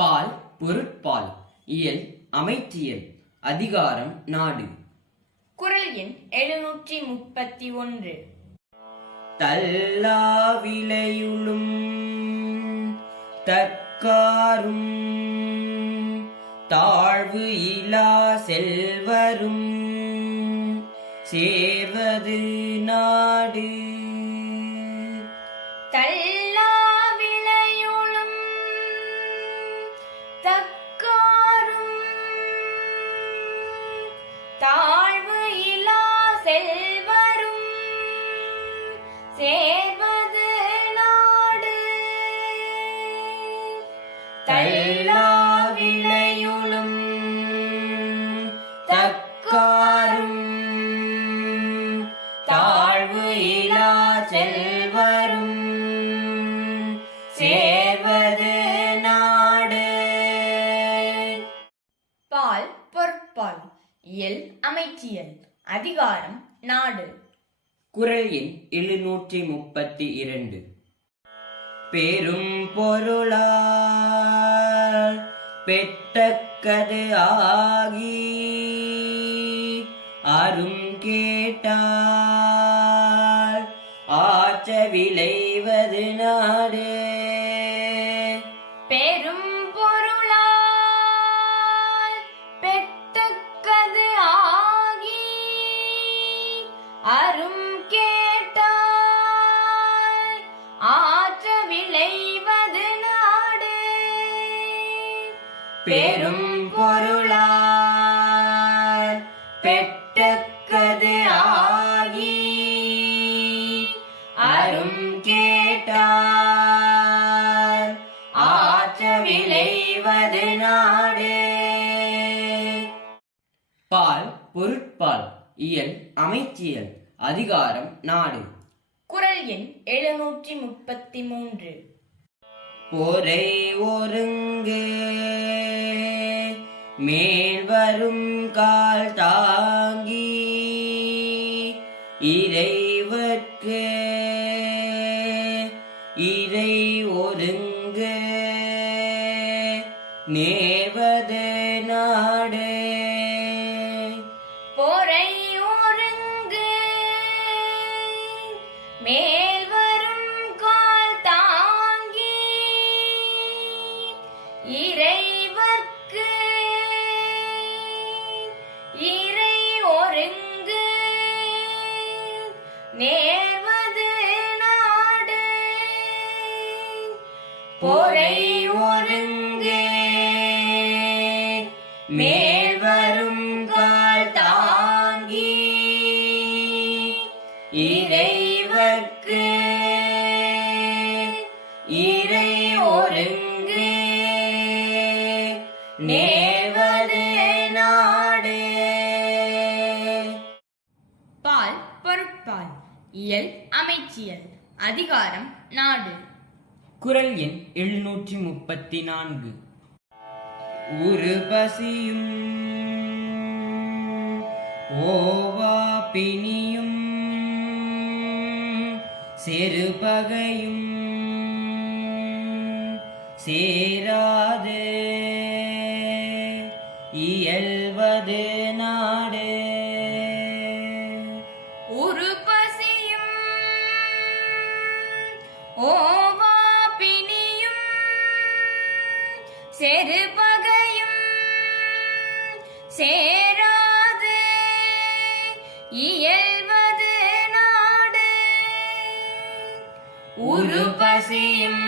பால் பொருட்பால் இயல் அமைச்சியல் அதிகாரம் நாடு. குறள் எண் 731. தல்லா விளையுளும் தக்காரும் தாழ்வு இலா செல்வரும் சேர்வது நாடு. தல்லா விளையுளும் தக்காரும் தாழ்வு இலா செல்வரும் சேர்வது நாடு. தல்லா விளையுளும் தக்காரும் தாழ்வு இலா செல்வரும் சேர்வது நாடு. பால் பொருட்பால் இயல் அமைச்சியல் அதிகாரம் நாடு. குறள் எண் 732. பெரும் பொருளால் பெட்டக்கது ஆகி அரும் கேட்டால் ஆச்ச விளைவது நாடு. பெரும் பொருளால் பெட்டக்கது ஆகி அரும் கேட்டால் ஆற்ற விளைவது நாடு. பெரும் பொருளால் பெட்டக்கது ஆகி அரும் கேட்டால் ஆற்ற விளைவது நாடு. பால் பொருட்பால் இயல் அமைச்சியல் அதிகாரம் நாடு. குறள் எண் 733. பொறை ஒருங்கு மேல் வரும் கால் தாங்கி இறைவர்க்கு இறை ஒருங்கு நேர்வது நாடு. பொறை ஒருங்கு மேல் வரும் கால் தாங்கி இறைவர்க்கு இறை ஒருங்கு நேர்வது நாடு. பொறை ஒருங்கு மேல் வரும் கால் தாங்கி இறைவர்க்கு இறை ஒருங்கு நேர்வது நாடு. பால் பொருட்பால் இயல் அமைச்சியல் அதிகாரம் நாடு. குறள் எண் 734. ஒரு பசியும் ஓவா பிணியும் செருபகையும் சேராது இயல்வது நாடு. ஒரு பசியும் ஓவா பிணியும் செருபகையும் சேராது இயல்வது நாடு. ஒரு பசியும்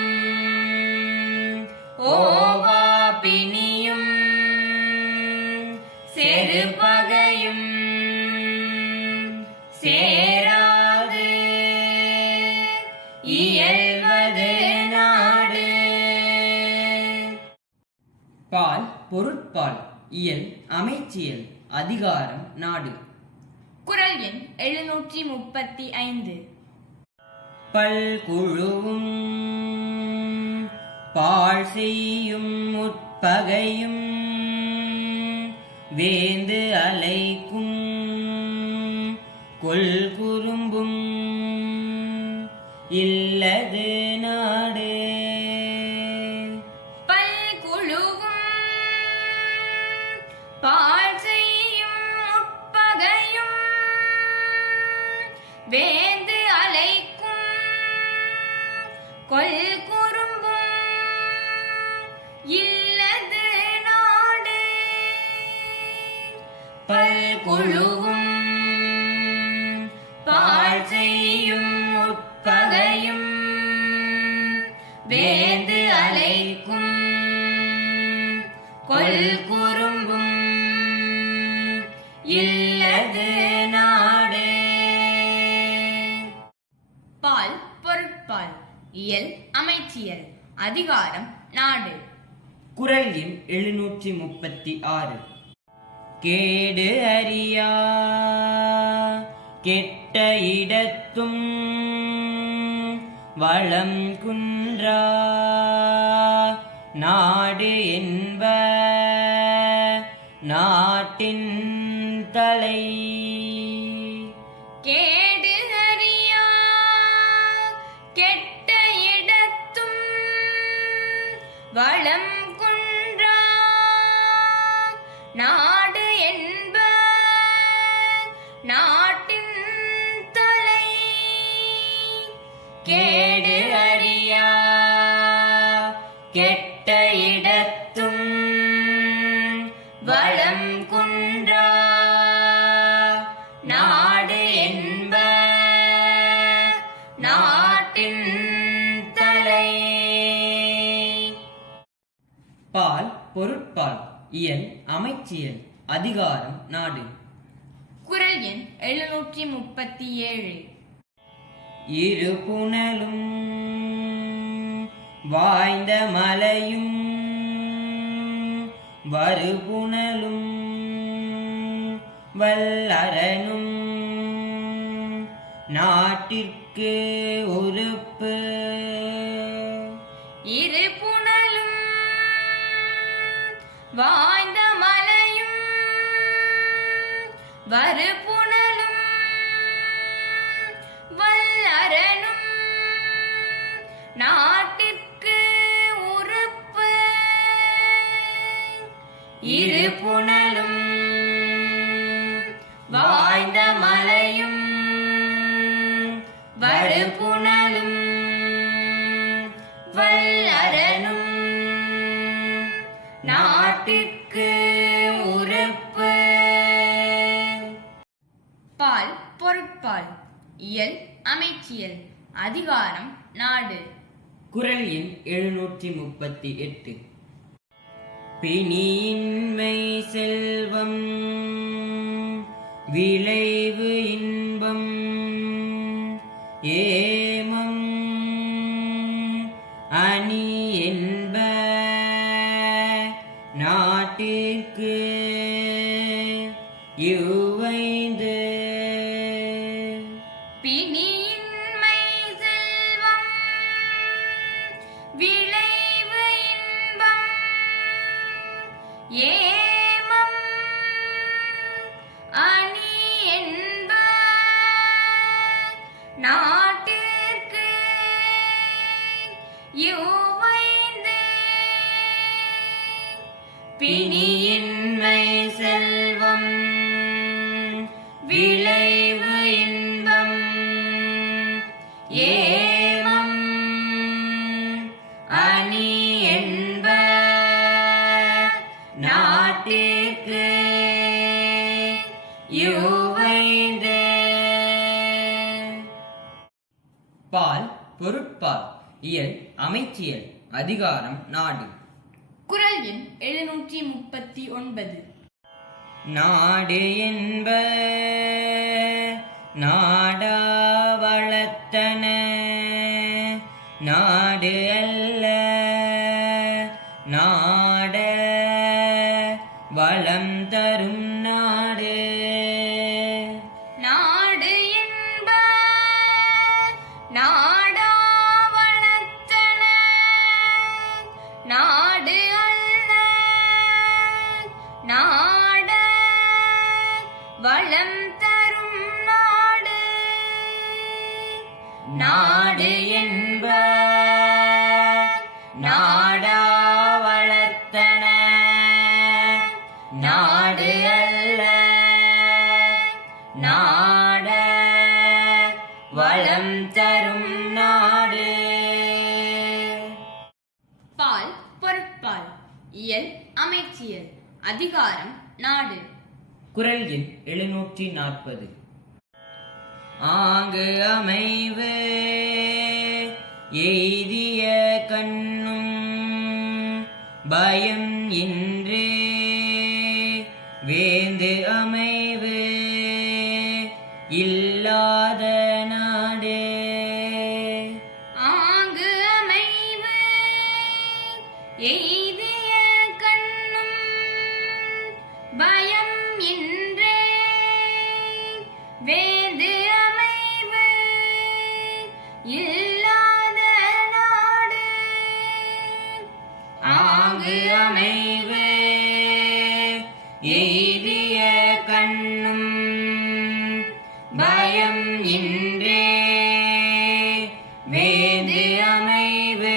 ஓவா பிணியும் செருபகையும் சேராது இயல்வது நாடு. பால் பொருட்பால் இயல் அமைச்சியல் அதிகாரம் நாடு. குறள் எண் 735. பல்குழுவும் பாழ் செய்யும் முற்பகையும் வேந்து அலைக்கும் கொள்குறும்பும் இல்லது நாடு. பல்குழு குழுவும் பாழ் செய்யும் உட்பகையும் வேந்து அலைக்கும் கொல் குறும்பும் இல்லது நாடே. பால் பொருட்பால் இயல் அமைச்சியல் அதிகாரம் நாடு. குறள் எண் 736. கேடு அறியா கெட்ட இடத்தும் வளம் குன்றா நாடு என்ப நாட்டின் தலை. கேடு அறியா கெட்ட இடத்தும் வளம் குன்றா நாடு என்ப நாட்டின் தலை. கேடு அறியா கெட்ட இடத்தும் வளம் குன்றா நாடு என்ப நாட்டின் தலை. பால் பொருட்பால் இயல் அமைச்சியல் அதிகாரம் நாடு. குறள் எண் 737. இரு புனலும் வாய்ந்த மலையும் வருபுனலும் வல்லரணும் நாட்டிற்கு உறுப்பு. இரு புனலும் வாய்ந்த மலையும் வருபுனலும் வல்லரணும் நாட்டிற்கு உறுப்பு. இரு புனலும் வாய்ந்த மலையும் வருபுனலும் வல்லரணும் நாட்டிற்கு உறுப்பு. பால் பொருட்பால் இயல் அமைச்சியல் அதிகாரம் நாடு. குறள் எண் 738. பிணியின்மை செல்வம் விளைவு இன்பம் ஏமம் அணி என்ப நாட்டிற்கு இவ்வைந்து. பிணியின்மை செல்வம் விளைவு இன்பம் ஏமம் அணி என்ப நாட்டிற்கு இவ்வைந்து. பிணியின்மை செல்வம் விளைவு இன்பம் ஏமம் அணி என்ப நாட்டிற்கு இவ்வைந்து. பால் பொருட்பால் இயல் அமைச்சியல் அதிகாரம் நாடு. குறள் எண் 739. நாடு என்ப நாடா வளர்த்தன நாடு அல்ல நாட வளம் தரும் நாடு. நாடு என்ப நாடா வளர்த்தன நாடு அல்ல நாட வளம் தரும் நாடு. நாடு என்ப நாடா வளர்த்தன நாடு அல்ல நாட வளம் தரும் நாடு. இயல் அமைச்சியல் அதிகாரம் நாடு. குறள் எண் 740. ஆங்கு அமைவு எய்திய கண்ணும் பயம் இன்றே வேந்து அமைவு இல்லாத நாடே. ஆங்கு அமைவு எய்திய கண்ணும் பயம் இன்றே வேந்து அமைவு இல்லாத நாடு. ஆங்கு அமைவு எய்திய கண்ணும் பயம் இன்றே வேந்து அமைவு